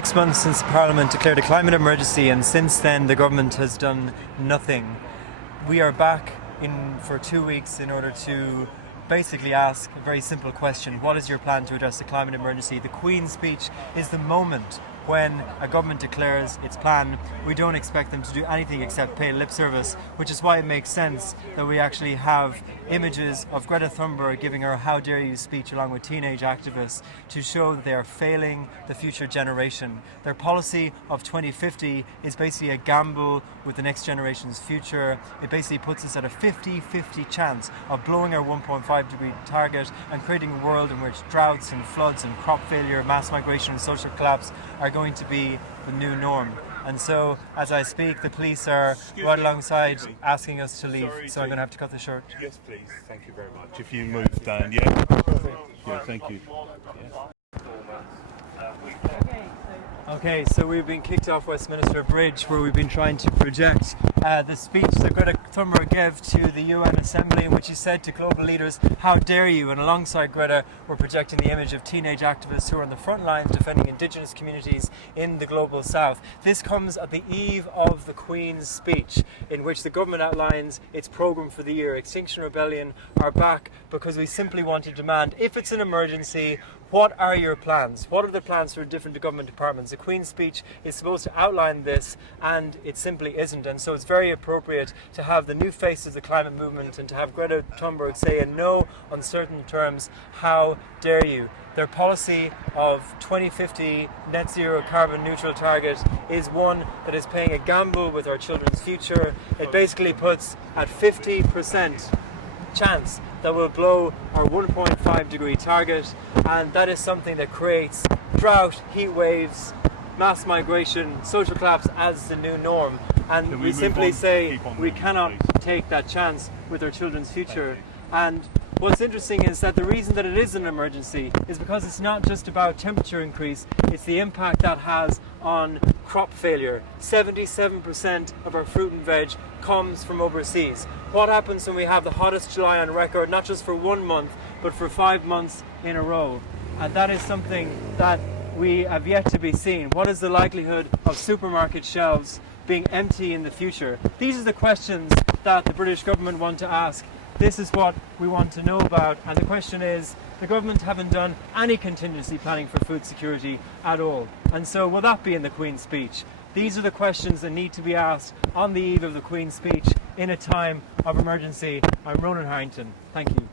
6 months since Parliament declared a climate emergency, and since then the government has done nothing. We are back in for 2 weeks in order to basically ask a very simple question. What is your plan to address the climate emergency? The Queen's speech is the moment when a government declares its plan. We don't expect them to do anything except pay lip service, which is why it makes sense that we actually have images of Greta Thunberg giving her "How dare you" speech along with teenage activists to show that they are failing the future generation. Their policy of 2050 is basically a gamble with the next generation's future. It basically puts us at a 50-50 chance of blowing our 1.5-degree target and creating a world in which droughts and floods and crop failure, mass migration and social collapse are going to be the new norm. And so, as I speak, the police are right alongside asking us to leave, so I'm going to have to cut this short. Yes, please. Thank you very much. If you move down, yeah, thank you. Yeah. Okay, so we've been kicked off Westminster Bridge, where we've been trying to project the speech that Greta Thunberg gave to the UN Assembly, in which she said to global leaders, "How dare you?" And alongside Greta, we're projecting the image of teenage activists who are on the front lines defending indigenous communities in the global south. This comes at the eve of the Queen's speech, in which the government outlines its programme for the year. Extinction Rebellion are back because we simply want to demand, if it's an emergency, what are your plans? What are the plans for different government departments? The Queen's speech is supposed to outline this, and it simply isn't. And so it's very appropriate to have the new face of the climate movement and to have Greta Thunberg say in no uncertain terms, "How dare you?" Their policy of 2050 net zero carbon neutral target is one that is playing a gamble with our children's future. It basically puts at 50% chance that will blow our 1.5-degree target, and that is something that creates drought, heat waves, mass migration, social collapse as the new norm. And we simply say we cannot take that chance with our children's future. And what's interesting is that the reason that it is an emergency is because it's not just about temperature increase, it's the impact that has on crop failure. 77% of our fruit and veg comes from overseas. What happens when we have the hottest July on record, not just for 1 month, but for 5 months in a row? And that is something that we have yet to be seen. What is the likelihood of supermarket shelves being empty in the future? These are the questions that the British government want to ask. This is what we want to know about, and the question is, the government haven't done any contingency planning for food security at all. And so will that be in the Queen's speech? These are the questions that need to be asked on the eve of the Queen's speech in a time of emergency. I'm Ronan Harrington. Thank you.